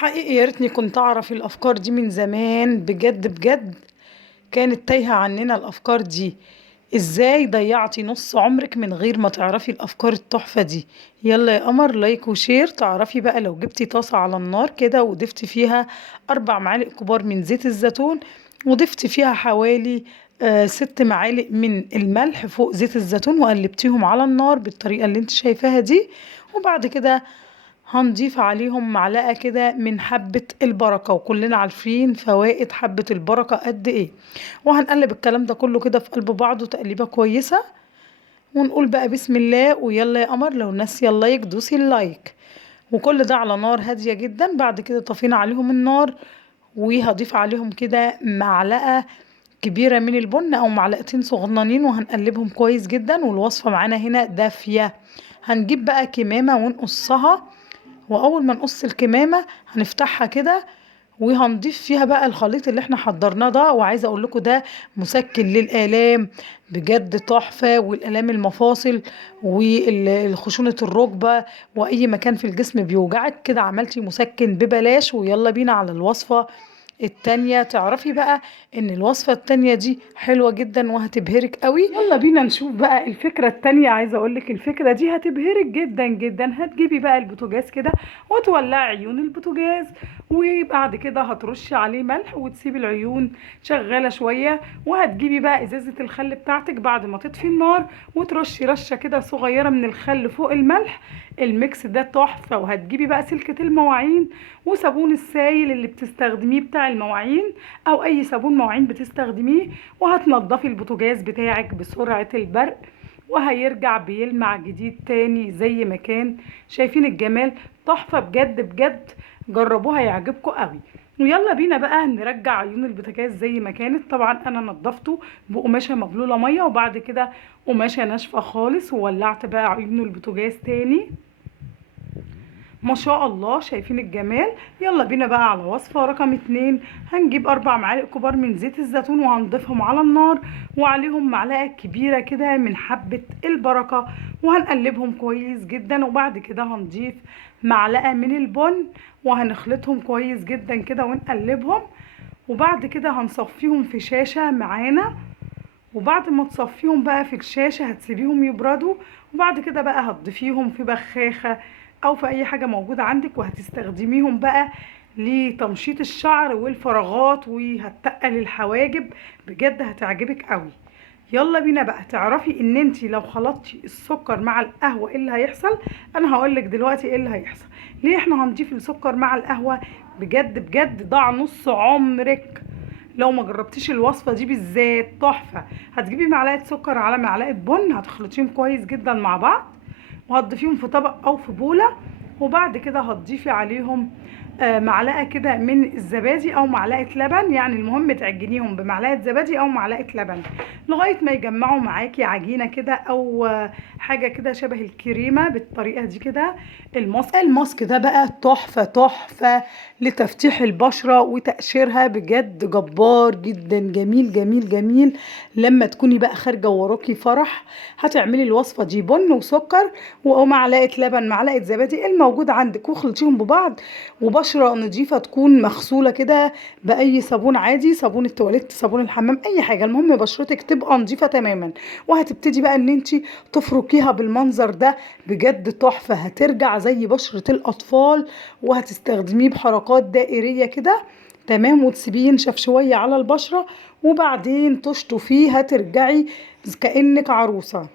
حقيقي يا ريتني كنت أعرف الأفكار دي من زمان بجد بجد. كانت تايهة عننا الأفكار دي. إزاي ضيعتي نص عمرك من غير ما تعرفي الأفكار التحفة دي؟ يلا يا قمر، لايك وشير. تعرفي بقى لو جبتي طاسة على النار كده وضفتي فيها 4 معالق كبار من زيت الزيتون، وضفتي فيها حوالي 6 معالق من الملح فوق زيت الزيتون، وقلبتيهم على النار بالطريقة اللي انت شايفاها دي. وبعد كده هنضيف عليهم معلقة كده من حبة البركة، وكلنا عارفين فوائد حبة البركة قد ايه. وهنقلب الكلام ده كله كده في قلب بعضه تقليبة كويسة، ونقول بقى بسم الله. ويلا يا قمر، لو ناسية اللايك دوسي اللايك. وكل ده على نار هادية جدا. بعد كده طفينا عليهم النار، وهضيف عليهم كده معلقة كبيرة من البن أو معلقتين صغننين، وهنقلبهم كويس جدا. والوصفة معانا هنا دافية. هنجيب بقى كمامة ونقصها، واول ما نقص الكمامه هنفتحها كده، وهنضيف فيها بقى الخليط اللي احنا حضرناه ده. وعايزه اقول لكم ده مسكن للالام بجد تحفه، والالام المفاصل والخشونه الركبه واي مكان في الجسم بيوجعك كده عملتي مسكن ببلاش. ويلا بينا على الوصفه التانية. تعرفي بقى ان الوصفة التانية دي حلوة جدا وهتبهرك قوي. يلا بينا نشوف بقى الفكرة التانية. عايزة اقولك الفكرة دي هتبهرك جدا جدا. هتجيبي بقى البوتاجاز كده وتولعي عيون البوتاجاز، وبعد كده هترشي عليه ملح وتسيبي العيون شغالة شوية. وهتجيبي بقى ازازة الخل بتاعتك بعد ما تطفي النار، وترشي رشة كده صغيرة من الخل فوق الملح. الميكس ده تحفة. وهتجيبي بقى سلكة المواعين وصابون السائل اللي بتستخدميه بتاع المواعين، او اي صابون مواعين بتستخدميه، وهتنضفي البوتاجاز بتاعك بسرعة البرق، وهيرجع بيلمع جديد تاني زي ما كان. شايفين الجمال؟ تحفة بجد بجد. جربوها يعجبكم قوي. ويلا بينا بقى نرجع عيون البوتاجاز زي ما كانت. طبعا انا نضفته بقماشة مبلولة مية، وبعد كده قماشة ناشفة خالص، وولعت بقى عيون البوتاجاز تاني. ما شاء الله، شايفين الجمال؟ يلا بينا بقى على وصفة رقم 2. هنجيب 4 معالق كبار من زيت الزيتون وهنضيفهم على النار، وعليهم معلقة كبيرة كده من حبة البركة، وهنقلبهم كويس جدا. وبعد كده هنضيف معلقة من البن، وهنخلطهم كويس جدا كده ونقلبهم. وبعد كده هنصفيهم في شاشة معانا. وبعد ما تصفيهم بقى في الشاشة هتسيبيهم يبردوا، وبعد كده بقى هتضيفيهم في بخاخة او في اي حاجة موجودة عندك، وهتستخدميهم بقى لتمشيط الشعر والفراغات، وهتقل الحواجب. بجد هتعجبك قوي. يلا بينا بقى. تعرفي ان انتي لو خلطتي السكر مع القهوة ايه اللي هيحصل؟ انا هقولك دلوقتي ايه اللي هيحصل. ليه احنا هنضيف السكر مع القهوة؟ بجد بجد ضاع نص عمرك لو ما جربتيش الوصفة دي بالذات. تحفة. هتجيبي معلقة سكر على معلقة بن، هتخلطيهم كويس جدا مع بعض، وهتضيفيهم في طبق او في بولة. وبعد كده هتضيفي عليهم معلقة كده من الزبادي او معلقة لبن. يعني المهم تعجنيهم بمعلقة زبادي او معلقة لبن لغاية ما يجمعوا معاكي عجينة كده، او حاجة كده شبه الكريمة بالطريقة دي كده. الماسك ده بقى تحفة تحفة لتفتيح البشرة وتقشيرها. بجد جبار جدا، جميل جميل جميل. لما تكوني بقى خارجة وراكي فرح هتعملي الوصفة دي: بن وسكر ومعلقة لبن معلقة زبادي الموجود عندك، واخلطيهم ببعض. وبشرة نظيفة تكون مغسولة كده بأي صابون عادي، صابون التواليت، صابون الحمام، أي حاجة، المهم بشرتك تبقى نظيفة تماما. وهتبتدي بقى ان انتي تفركيها بالمنظر ده. بجد تحفة. هترجع زي بشرة الأطفال، وهتستخدميه بحركات دائرية كده. تمام. وتسيبيه ينشف شوية على البشرة، وبعدين تشطفيه هترجعي كأنك عروسة.